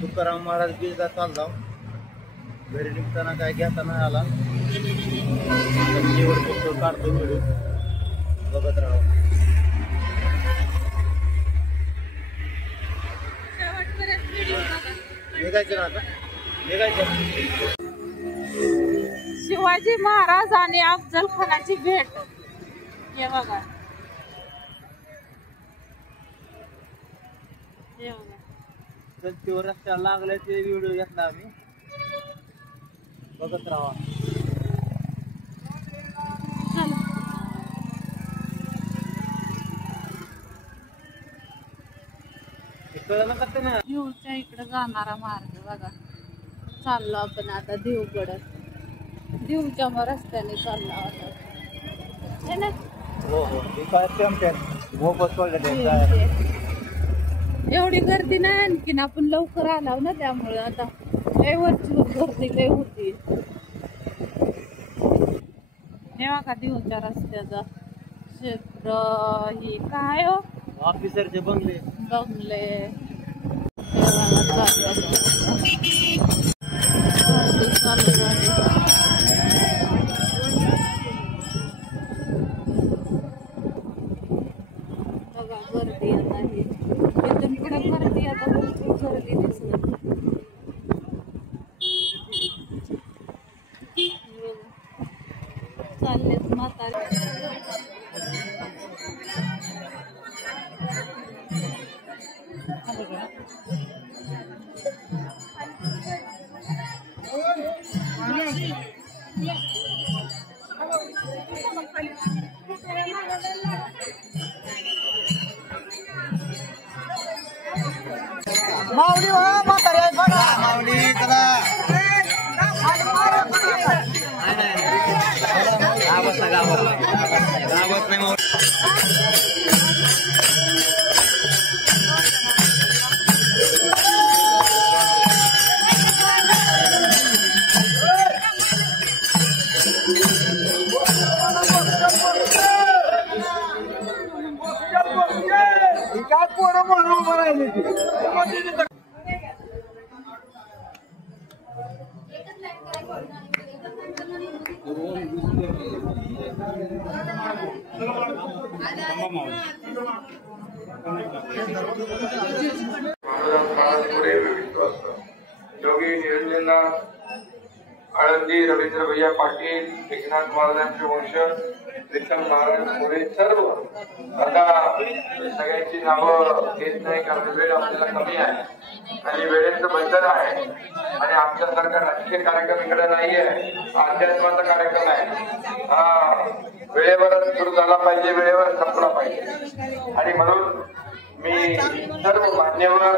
तुकाराम महाराज बीजला चालला घरी निघताना काय घेता नाही आला फोटो काढतो व्हिडिओ बघत राहा निघायचं ना आता निघायचं शिवाजी महाराज आणि अफजल खानाची भेट हे बघा चलतीवर रस्त्याला लागलाय ते व्हिडिओ घेतला आम्ही बघत राहा देऊच्या इकडे जाणारा मार्ग बघा चाललो आपण आता देवकडे देऊच्या रस्त्याने चाललो आता ना एवढी गर्दी नाही आणखीन आपण लवकर आलो ना त्यामुळे आता लय वरची गर्दी लय होती हे बघा देऊच्या रस्त्याचा क्षेत्र ही काय हो ऑफिसरचे बंगले बंगले बघा गर्दी आता ही इथून पुढे गर्दी आता भरपूर गर्दी दिसत चाललेत म्हातारे माऊली हो म्हातारे बघा माऊली कदा गावात नाही माऊली योगी निरंजननाथ आळंदी रवींद्र भैया पाटील एकनाथ महाराजांचे वंशज विठ्ठल महाराज पुढे सर्व आता सगळ्यांची नावं घेत नाही कारण वेळ आपल्याला कमी आहे आणि वेळेचं बंधन आहे आणि आमच्यासारखा राजकीय कार्यक्रम इकडे नाहीये अध्यात्माचा कार्यक्रम आहे हा वेळेवरच सुरू झाला पाहिजे वेळेवर संपला पाहिजे आणि म्हणून मी सर्व मान्यवर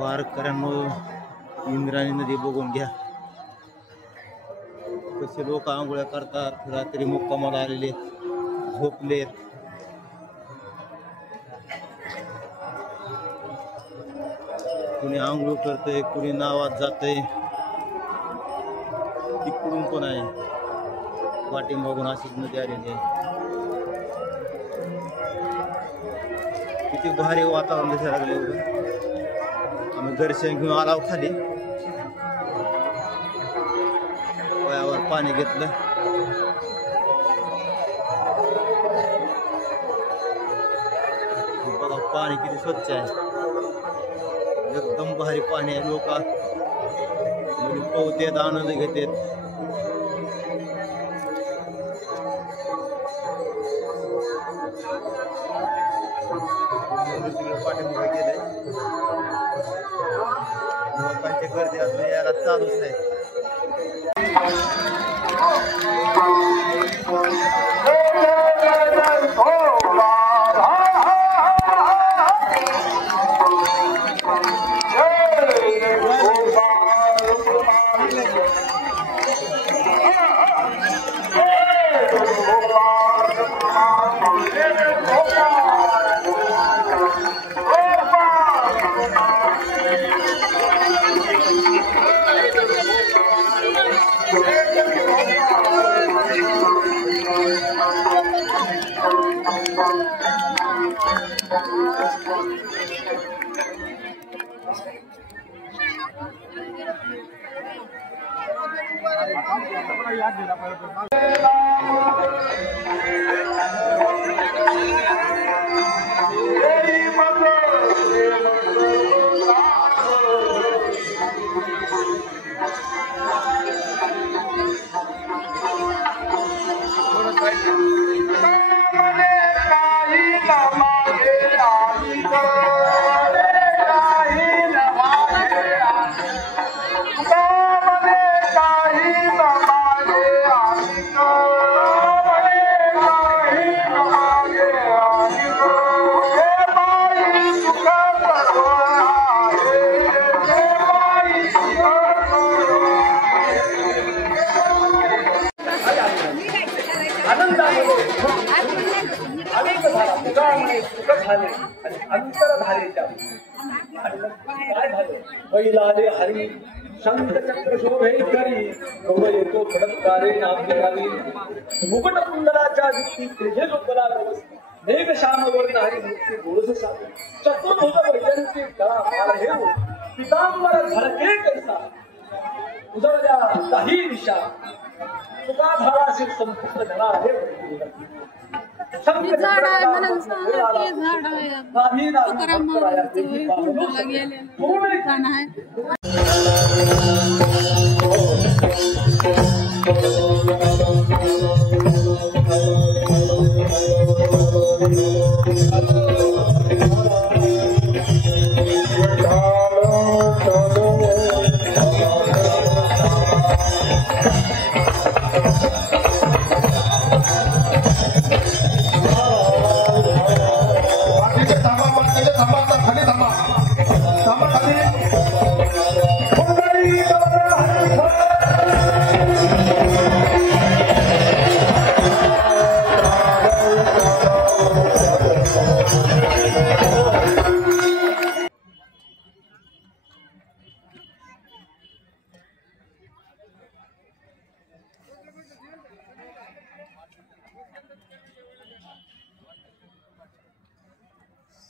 वारकऱ्यांनो इंद्रायणी नदी बघून घ्या कसे लोक आंघोळ्या करतात रात्री मुक्कामाला आलेले झोपलेत कुणी आंघोळ करतंय कुणी नावात जातंय तिकडून पण आहे पाठीमागून अशीच नदी आलेली आहे. किती भारी वातावरण दिसायला लागले एवढं. आम्ही दर्शन घेऊन आलो खाली, पायावर पाणी घेतलं. बघा पाणी किती स्वच्छ आहे, एकदम भारी पाणी आहे. लोक पोहतेत, आनंद घेतात. तिकडे पाठीमागे गेलंय, लोकांची गर्दी अजून यायला चालूच आहे. बैलाले हरी शंख चक्र शोभे करी येतो खडकारे नाम जगावी मुकुट कुंडलाच्या युक्ती तेजे लोकला मेघ श्याम वर्ण हरी मुक्ती गोळस साधे चतुर्भुज वैजंती कळा मार हेऊ पितांबर धडके कैसा उजळल्या काही दिशा तुका धाराशील संपुष्ट झाला हे झाड आहे म्हणून सांगा की झाड आहे. तुकाराम महाराजांचं कुंडला गेलेलं ठिकाण आहे.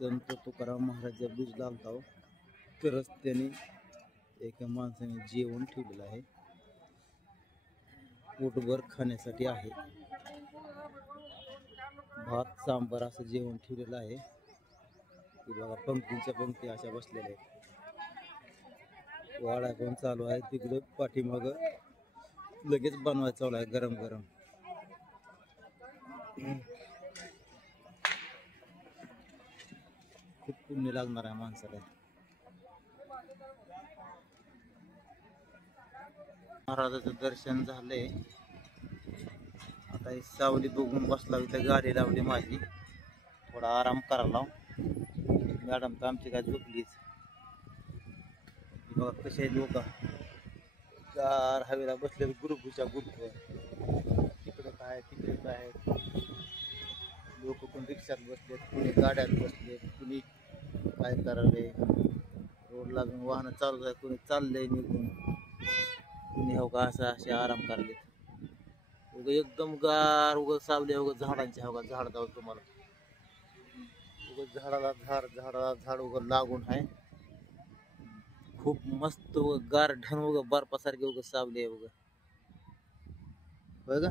संत तुकाराम महाराज बुजला आलता हो, तर रस्त्याने एका माणसाने जेवण ठेवलेलं आहे, पोटभर खाण्यासाठी आहे. भात सांबार असं जेवण ठेवलेलं आहे. ती बघा पंक्तीच्या पंक्ती अशा बसलेल्या आहेत. वाडा पण चालू आहे. तिकडे पाठीमाग लगेच बनवायचं चालू आहे गरम गरम. खूप पुण्य लागणार आहे माणसाला. महाराजाचं दर्शन झालंय. आता ही सावली बघून बसला, इथं गाडी लावली माझी, थोडा आराम करायला. मॅडम तर आमची काय झोपलीच. बघा कसे आहेत लोक, गार हवेला बसले गुरुभूच्या गुरुवर. तिकडे काय तिकडे काय लोक, कोण रिक्षात बसलेत, कुणी गाड्यात बसलेत, कुणी काय करायले. रोड लागून वाहनं चालू आहे, कुणी चाललंय निघून, कुणी हो का असं असे आराम करलेत. उगा एकदम गार उगा सावली उगा झाडांची हवा झाड जाऊ तुम्हाला उगा झाडाला झाड उगा लागून आहे खूप मस्त उगा गार ढन उगा बर्फासारखे उगा सावली आहे उगा होय का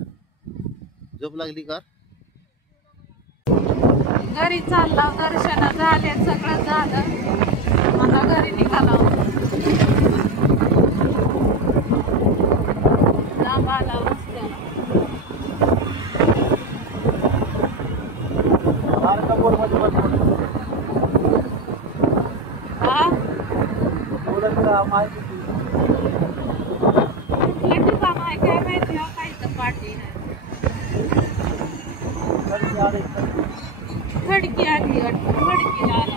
झोप लागली का घरी चालला दर्शन झाले सगळं झालं आता घरी निघाला लांब आला रस्त्याला हा कुठलं ठिकाण आहे काय माहिती काही तर पाठी नाही खडकी आली खडकीला आला